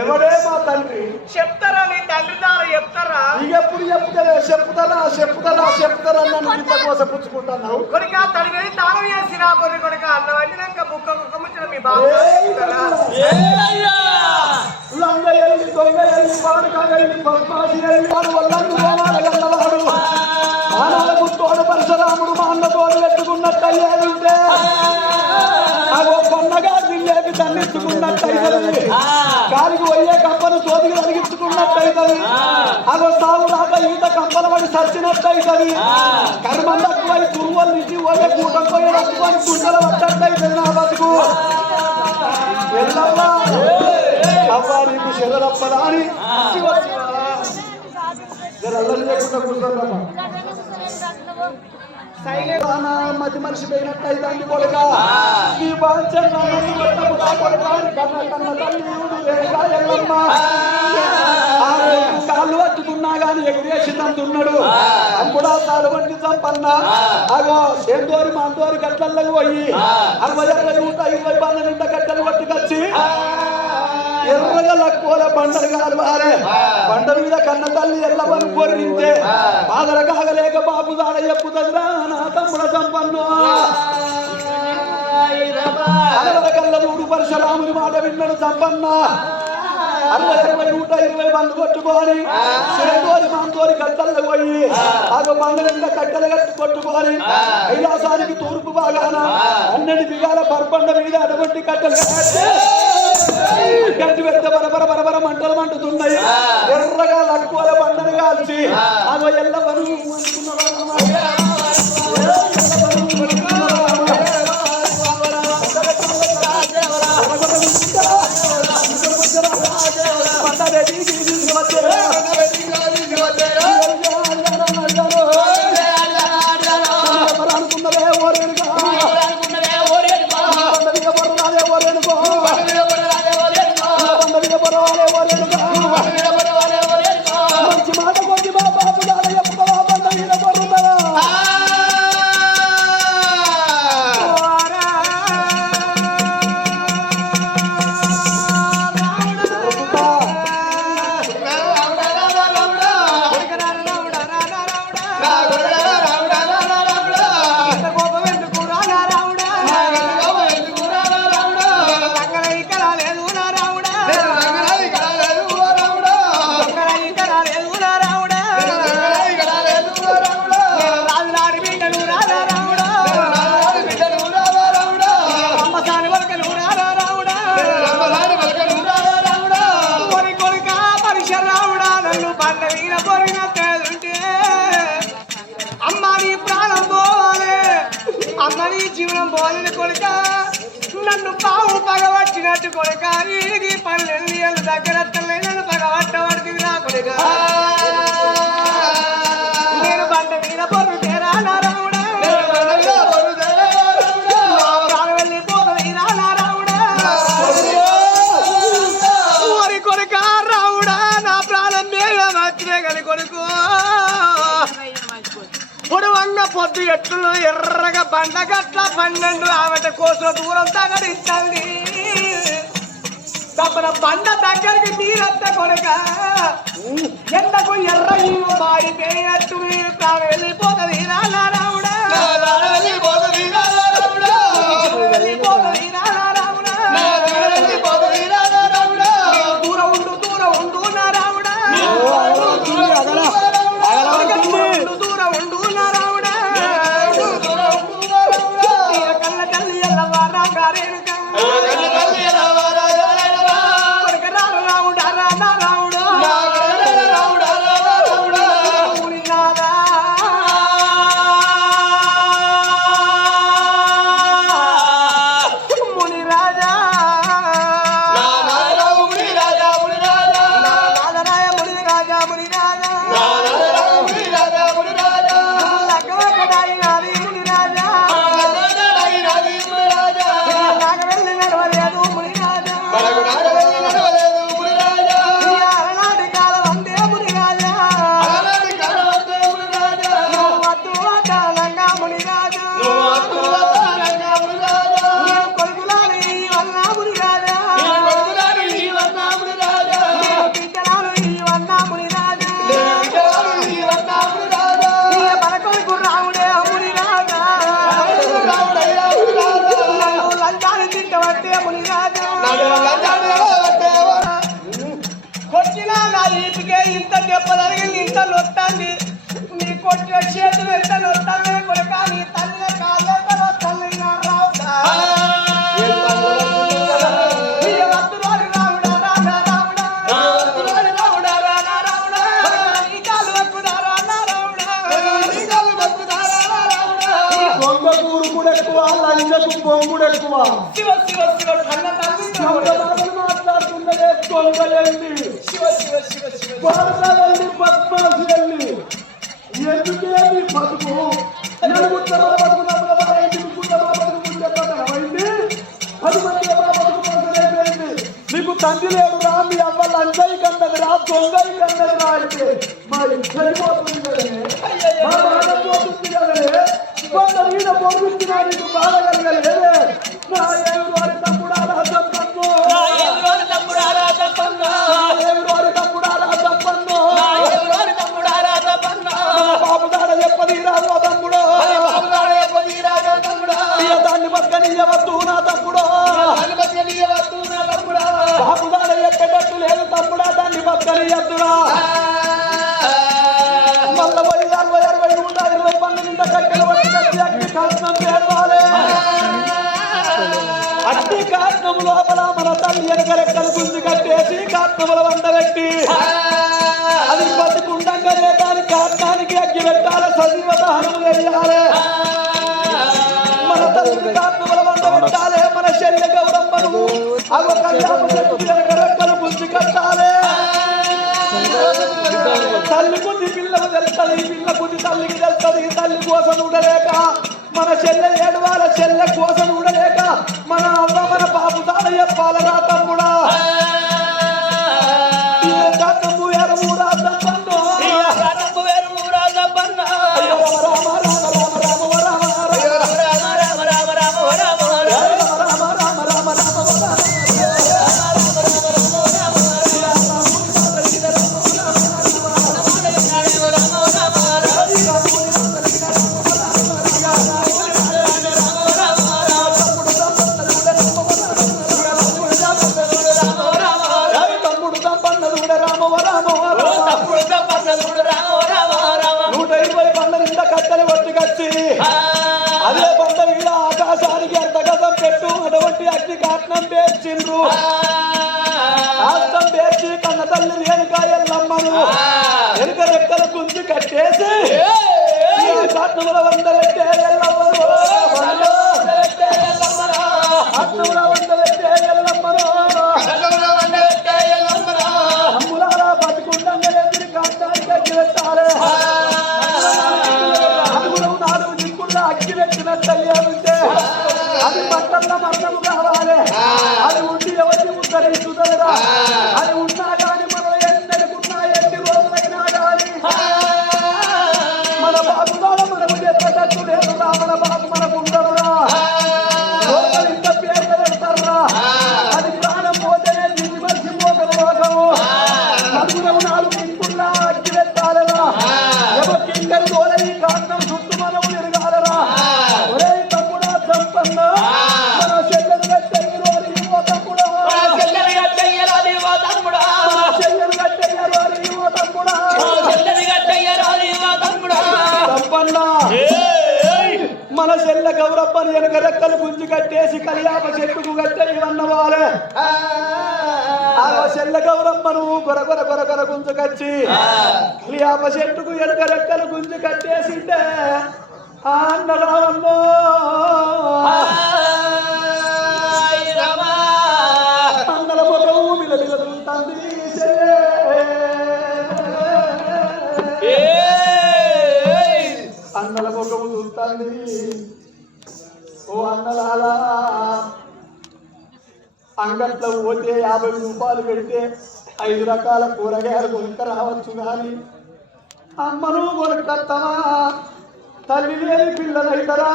ఎవడే మా తండ్రి చెప్తారా నీ తండ్రి ద్వారా చెప్తారా ఎప్పుడు చెప్తారా నన్ను ఇంత కోసం పుచ్చుకుంటున్నావు కొడుక తడిగడి తాళం వేసిన కొన్ని కొడుక అన్న వండినాక ముక్క ముచ్చడం మీ బాబు లంగ ఎల్లి దొంగ ఎల్లి వాడుకాగ ఎల్లి పద్మాసి ఎల్లి వాడు వల్లందు గోమాలగల్లవాడు ఆనాలకు తోడు పరశురాముడు మా అన్న తోడు పెట్టుకున్నట్టయ్యేదుంటే అగో కొన్నగా దిల్లేకి దండించుకున్నట్టయితది గాలికి పోయే కంపను సోదికి తొలగించుకున్నట్టయితది అగో సాగు రాక ఈత కంపల పడి సచ్చినట్టయితది కర్మందక్కువై కురువలు నిచ్చి పోయే కూటం పోయే రక్కువని కుండల పట్టట్టయితది నా బతుకు ఎల్లవ్వా అవ్వా నీకు శరదప్పదా అని అల్లరి లేకుండా కూర్చోమ్మా మతి మనిషి పోయినట్టయితే కొడుక ఈ కాళ్ళు పట్టుకున్నా గాని ఎగురేసి తంతున్నాడు అప్పుడా తాడు వంటి చంపన్న అగో ఎందోరి మందోరి గట్లకి పోయి 60-20 బండ్ల నిండా గట్టలు పట్టుకొచ్చి ఎర్రగా లక్కువ బండలు కాలువారే బండ మీద కన్న తల్లి ఎల్లవని పొరిగితే ఆదర కాగలేక బాబు దాడ చెప్పుతుందిరా నా తమ్ముడ చంపన్ను కళ్ళ మూడు పరశురాముని మాట విన్నాడు చంపన్న 60-120 బండ్లు కొట్టుకొని సేదోరి మాంతోరి కట్టలు పోయి ఆగో బండ నిండా కట్టెలు కట్టు కొట్టుకొని కైలాసానికి తూర్పు బాగాన అన్నటి దిగాల పర్బండ మీద అటువంటి కట్టెలు గట్టి పెడితే బరబర మంటలు మంటుతున్నాయి ఎర్రగా లక్కువ బండను కాల్చి అదో ఎల్లవను బండ వీణ పొరిన తేలుంటే అమ్మ నీ ప్రాణం పోవాలి అమ్మ నీ జీవనం పోలని కొడుక నన్ను పావు పగబట్టినట్టు కొడుక ఈ 12 ఏళ్ళ దగ్గర నన్ను పగబట్టబడుతుంది నా కొడుక నేను బండ మీద పొరు తేరా నారావుడా ప్రాణం వెళ్ళిపోతుంది రా నారావుడా మరి కొడుక రావుడా నా ప్రాణం మీద మర్చిపోయి కానీ కొడుకు పొడవంగా పొద్దు ఎట్లు ఎర్రగా బండ గట్ల 12 ఆమెట కోసిన దూరం తగడించండి తప్పన బండ దగ్గరికి మీరంత కొడుక ఎండకు ఎర్ర మాడిపోయినట్టు ప్రాణం వెళ్ళిపోతుంది రావుడా వెళ్ళిపోతుంది రావుడా దూరం ఉండు నారావుడా దూరం ఉండు నారావుడా కళ్ళ తల్లి ఎల్లవారా గారేనుక రావుడా రావుడా కొట్టినా నా ఈపికే ఇంత దెబ్బలరిగింది ఇంత నొత్తాంది నీ కొట్టిన చేతులు ఎంత నొత్తాంది కొడుక నీ తల్లి కాళ్ళ తల్లి రావుడా పొంగుడు ఎక్కువ మాట్లాడుతున్నదే దొంగలండి బాధలల్లి పద్మాసులల్లి ఎందుకే మీ బతుకు నలుగురు మీకు తండ్రి లేదురా మీ అవ్వ లంచాయి కన్నది రా దొంగలి కన్నది రా అయితే మరి చనిపోతుంది కదనే మా బాధ పోతుంది కదనే కొందరు మీద పొందుతున్నా నీకు బాధ కలగలేదే నా ఏడు వారి తమ్ముడారా తప్పన్ను బాబుదాడ చెప్పది రాదు తమ్ముడు దాన్ని బతకనియవద్దు నా తమ్ముడు బాబుదాడ చెప్పేటట్టు లేదు తమ్ముడా దాన్ని బతకనియద్దురా మళ్ళీ 60 120 పన్ను నిండా కట్టెలు అగ్ని కారణం పేర్వాలి అగ్ని కారణం లోపల మన తల్లి ఎనకరెక్కలు గుంజి కట్టేసి కారణముల వండబెట్టి అది బతికుండంగానే దాని కారణానికి అగ్గి పెట్టాలి సజీవ దహనం వేయాలి మన తల్లికి కారణముల వండబెట్టాలి మన శరీర గౌరమ్మను అవి కళ్యాణ ఎనకరెక్కలు గుంజి కట్టాలి తల్లి బుద్ధి పిల్లకు తెలుస్తుంది పిల్ల బుద్ధి తల్లికి తెలుస్తుంది తల్లి కోసం ఉండలేక మన చెల్లె ఏడవాల చెల్లె కోసం ఉండలేక మన అవ్వ మన బాబు తాడ చెప్పాలరా తమ్ముడా తమ్ము వేరు ఊరాజం పన్ను అదే బండ మీద ఆకాశానికి ఎంత గతం పెట్టు అటువంటి అగ్ని కారణం పేర్చిండ్రు ఆస్తం పేర్చి కన్న కన్న తల్లి రేణుకా ఎల్లమ్మను వెనుక రెక్కల గుంజు కట్టేసి కాట్నముల వందలెట్టే ఎల్లమ్మను కాట్నముల వందలెట్టే ఎల్లమ్మను అమ్ములారా బతుకుండంగా ఎదురు కాట్నానికి అగ్గి పెట్టాలి అడుగులు 4 దిక్కుల్లో అగ్గి పెట్టిన తల్లి అంటే అది పట్టణ మరణము కావాలి అది ఉండి ఎవరిని ఉద్ధరిస్తుందరా అది ఉన్నా కానీ మనం ఎన్నెలుకున్నా ఎన్ని రోజులైనా కానీ మన బాబులో మనకు చెప్పేటట్టు లేదురా మన బాబు మనకు ఉండరురా లోకలు ఇంత పేర్లు పెడతారురా అది ప్రాణం పోతేనే తిరిగి మర్చిపోతారు లోకము నలుగురు 4 దిక్కుల్లో అగ్గి పెట్టాలరా ఎవరికి ఇంకరు తోలై కారణం చుట్టూ మనం తిరగాలరా ఒరే తమ్ముడా చంపన్నా మన చెల్లెలు కట్టెయ్యరు తమ్ముడా చెల్లెలు కట్టెయ్యరు తమ్ముడా తప్పన్నా మన చెల్ల గౌరప్పని వెనక రెక్కలు గుంజి కట్టేసి కళ్యాప చెట్టుకు కట్టేయన్నవారే ఆ చెల్ల గౌరమ్మను కొరకొర కొరకొర గుంజు కచ్చి కళ్యాప చెట్టుకు వెనక రెక్కలు గుంజి కట్టేసింటే అన్నరామో అన్నల ముఖము విలవిలుతుంది అన్నల ముఖము చూస్తుంది ఓ అన్నలాలా అంగట్లో పోతే 50 రూపాయలు పెడితే 5 రకాల కూరగాయలు కొనుక్క రావచ్చు కానీ అమ్మను కొనుక్కత్తమా తల్లి లేని పిల్లలైతరా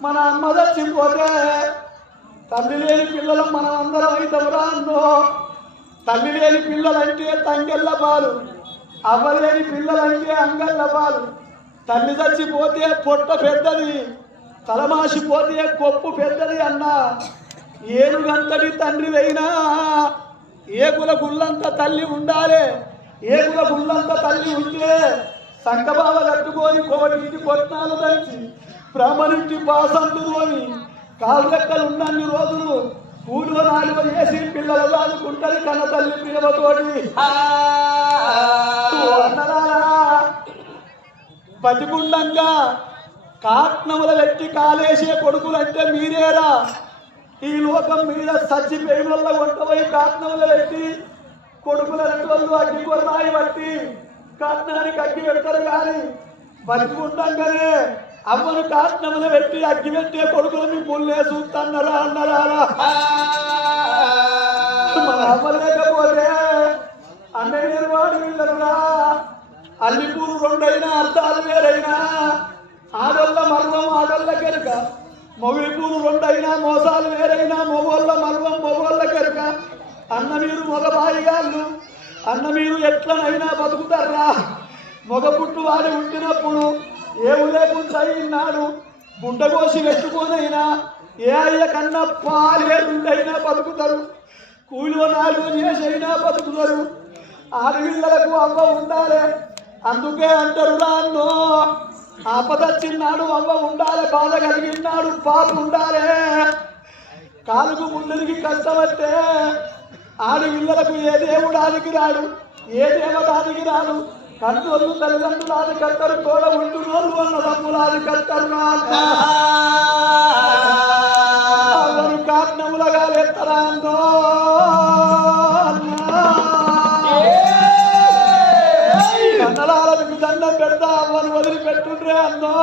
మన అమ్మ చచ్చిపోతే తల్లి లేని పిల్లలు మనం అందరం అవుతావురా అన్నో తల్లి లేని పిల్లలంటే తంగెళ్ళ పాలు అవ్వ లేని పిల్లలంటే అంగళ్ళ పాలు తల్లి చచ్చిపోతే పొట్ట పెద్దది తలమాసిపోతే కొప్పు పెద్దది అన్న ఏనుగంతటి తండ్రి అయినా ఏకుల గుళ్ళంత తల్లి ఉండాలి ఏకుల గుళ్ళంత తల్లి ఉంటే సంకబావ కట్టుకొని కోటింటి కొట్నాలు దంచి బ్రాహ్మణింటి పాసంటు తోని కాళ్ళెక్కలు ఉన్నన్ని రోజులు కూలిలో 4 చేసి పిల్లలు దాదుకుంటది కన్న తల్లి ప్రేమతోటి బతికుండంగా కాట్నముల పెట్టి కాలేసే కొడుకులంటే మీరేరా ఈ లోకం మీద చచ్చిపోయిన వల్ల వంటపోయి కాట్నములు పెట్టి కొడుకుల 2 వాళ్ళు అగ్గి కొర్రాయి బట్టి కాట్నానికి అగ్గి పెడతారు కానీ బతికుండంగానే అమ్మను కాట్నములు పెట్టి అగ్గి పెట్టే కొడుకులు మీ ముల్లే చూస్తన్నారా అన్నరారా మన అమ్మ లేకపోతే అన్నయ్య వాడు వీళ్ళరురా అల్లిపూరు 2 అయినా అర్థాలు వేరైనా ఆడోళ్ళ మర్వం ఆడోళ్ళ కెరక మొగిలిపూరు 2 అయినా మోసాలు వేరైనా మొగోళ్ళ మర్వం మొగోళ్ళ కెరక అన్న మీరు మగబాయిగాళ్ళు అన్న మీరు ఎట్లనైనా బతుకుతారా మగ పుట్టు వాడి ఉంటినప్పుడు ఏ ఉదయకుంటాయినాడు గుండెకోసి పెట్టుకోనైనా ఏ అయ్య కన్నా పాలేరుండైనా బతుకుతారు కూలిలో 4 చేసి అయినా బతుకుతారు ఆడపిల్లలకు అవ్వ ఉండాలి అందుకే అంటారు రాన్నో ఆపదచ్చిన్నాడు అవ్వ ఉండాలి బాధ కలిగినాడు పాప ఉండాలి కాలుకు ముందరికి కష్టపడితే ఆడపిల్లలకు ఏ దేవుడానికి రాడు ఏ దేవతానికి రాడు కంట్రోళ్ళు తల్లిదండ్రులాది కట్టరు తోడ ఉంటున్నోళ్ళు అన్నదమ్ములాది కట్టరు ఎవరు కాట్నములగా ఎత్తరా అన్నో కన్నలాలకు దండం పెడతా అవ్వను వదిలిపెట్టుండ్రే అన్నో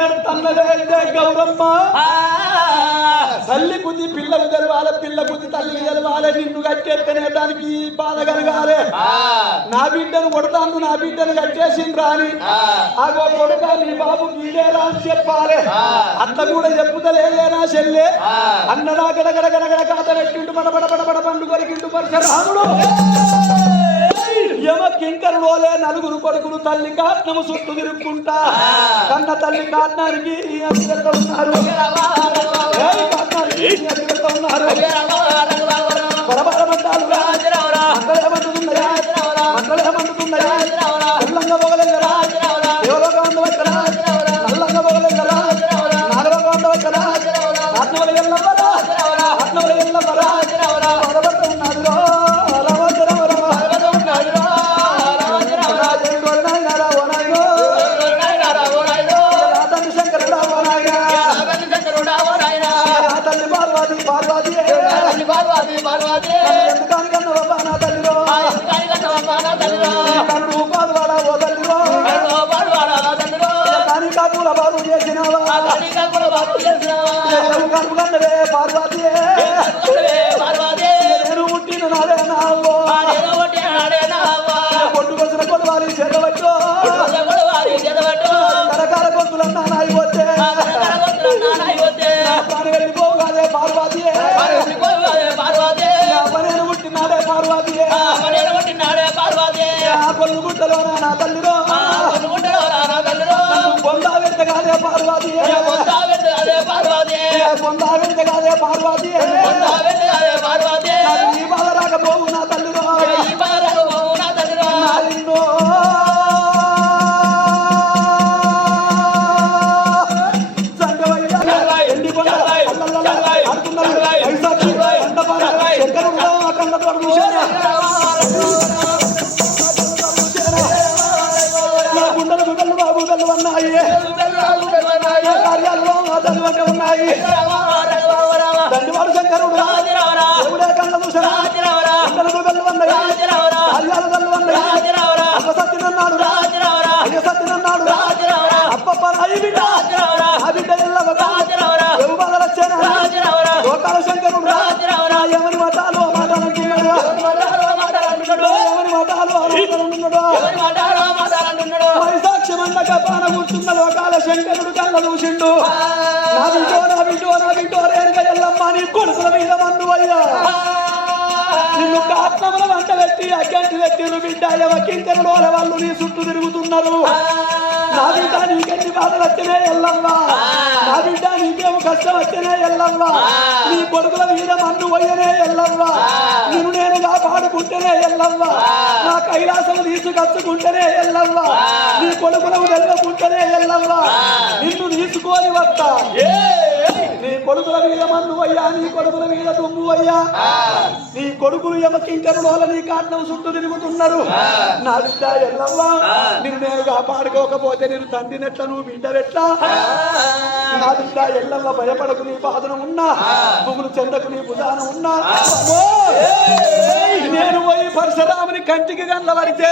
ఏడుతన్నదే గౌరమ్మ తల్లి కుది పిల్లకు తెలవాలి పిల్ల కుది తల్లికి తెలవాలి నిన్ను కట్టేస్తేనే దానికి బాధ కలగాలి నా బిడ్డను కొడతాను నా బిడ్డను కట్టేసిండ్రా అని ఆగో కొడుక నీ బాబు గీడేరా అని చెప్పాలి అత్త కూడా చెప్పుతలేదే నా చెల్లె అన్నడా గడగడ గడగడ కాత పెట్టిండు బడబడ పండు కొరికిండు పరశురాముడు యమ కింకరులోలే 4 కొడుకులు తల్లి కాట్నము చుట్టూ తిరుక్కుంటా కన్న తల్లి కాట్నానికి ఉన్నారు బడబడమంటారు మంటలేమంటున్నాయా నల్లంగా పొగలెల్లరా దేవలోగా ఉండవచ్చరా నల్లంగా పొగలెల్లరా నాగలోగా ఉండవచ్చు ఏం కడుపు కన్నవే పార్వతి నేను పుట్టిన నాడే నావో పొట్టు కొసిన కొడవాలి చెదవట్టు కరకాల గొంతులన్నా నాయిపోతే పని వెళ్ళిపోగానే పార్వతి నేను పుట్టినాడే పార్వతి కొల్లు గుట్టలో నా తల్లిలో పొందా వెంటగానే పార్వతి పొందా వెంటగానే పార్వతి ఈ బాధ రాకపోవు నా తల్లిలో నాయనో గుండెలు గుడ్డలు బాబు గల్లు ఉన్నాయి కార్యాలలో చదువు ఉన్నాయి దండివాడు శంకరుడు దేవుడే కళ్ళ చూసిన గుండెలు గల్లు ఉన్నాయి కార్యాలు గల్లు ఉన్నాయి అప్ప సత్యనన్నాడు అయ్య సత్యనన్నాడు అప్పప్ప నాయి బిడ్డ ఆ బిడ్డ ఎవు బాధలు వచ్చాను లోకాల శంకరుడు ఎవరి మతాలు మాట్లాడుతున్నాడు ఎవరి మతాలు సాక్ష్యమందక పాన కూర్చున్న లోకాల శంకరుడు కళ్ళ చూసిండు నా బిడ్డో రేణుక ఎల్లమ్మ నీ కొడుకుల మీద మన్ను అయ్యా నిన్ను కాత్మల వంట పెట్టి అగ్గంటి పెట్టిరు బిడ్డ ఎవకింకరుడు వాళ్ళు నీ చుట్టూ తిరుగుతున్నారు నా బిడ్డ నీకెన్ని బాధలు వచ్చినే ఎల్లవ్వా నా బిడ్డ నీకేమో కష్టం వచ్చినే ఎల్లవ్వా నీ కొడుకుల మీద మన్ను అయ్యనే ఎల్లవ్వా నిన్ను నేను కాపాడుకుంటేనే ఎల్లవ్వా నా కైలాసం తీసుకొచ్చుకుంటేనే ఎల్లవ్వా నీ కొడుకులకు వెళ్ళకుంటేనే ఎల్లవ్వా నిన్ను తీసుకొని వస్తా నీ కొడుకుల మీద మన్ను అయ్యా నీ కొడుకుల మీద దుమ్ము అయ్యా నీ కొడుకులు ఎమకింకరుడు వాళ్ళ నీ కాట్నం చుట్టూ తిరుగుతున్నారు నా బిడ్డ ఎల్లవ్వా నిన్ను నేను కాపాడుకోకపోతే నేను తండ్రినెట్లా నువ్వు బిడ్డవెట్లా నా బిడ్డ ఎల్లవ్వ భయపడకు నీ బాధన ఉన్నా పువ్వులు చెందకు నీ బుధాన ఉన్నా నేను పోయి పరశురాముని కంటికి గండ్ల పడితే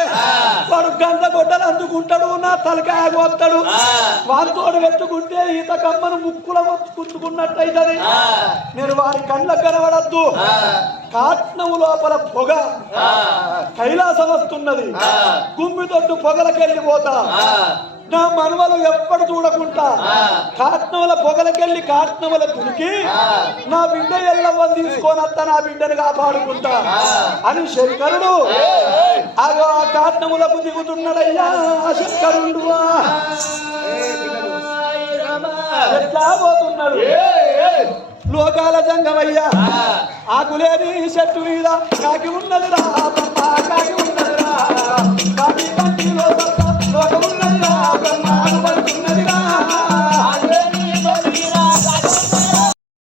వాడు గండ్ల గొడ్డలు అందుకుంటాడు నా తలకాయ కోస్తాడు వారితోడు పెట్టుకుంటే ఈత కమ్మను ముక్కుల కుచ్చుకున్నట్టయితది నేను వారి కళ్ళ కనబడద్దు కాట్నము లోపల పొగ కైలాసం వస్తున్నది గుమ్మి తొట్టు పొగలకెళ్ళిపోతా నా మనవలు ఎప్పుడు చూడకుండా కాట్నముల పొగలకెళ్ళి కాట్నముల తునికి నా బిడ్డ ఎల్లవ్వని తీసుకొని వస్తా నా బిడ్డను కాపాడుకుంటా అని శంకరుడు అగో ఆ కాట్నములకు దిగుతున్నాడయ్యా శంకరుడు ఎట్లా పోతున్నాడు లోకాల జంగమయ్యా ఆకులేని చెట్టు మీద కాకి ఉన్నది రా కాకి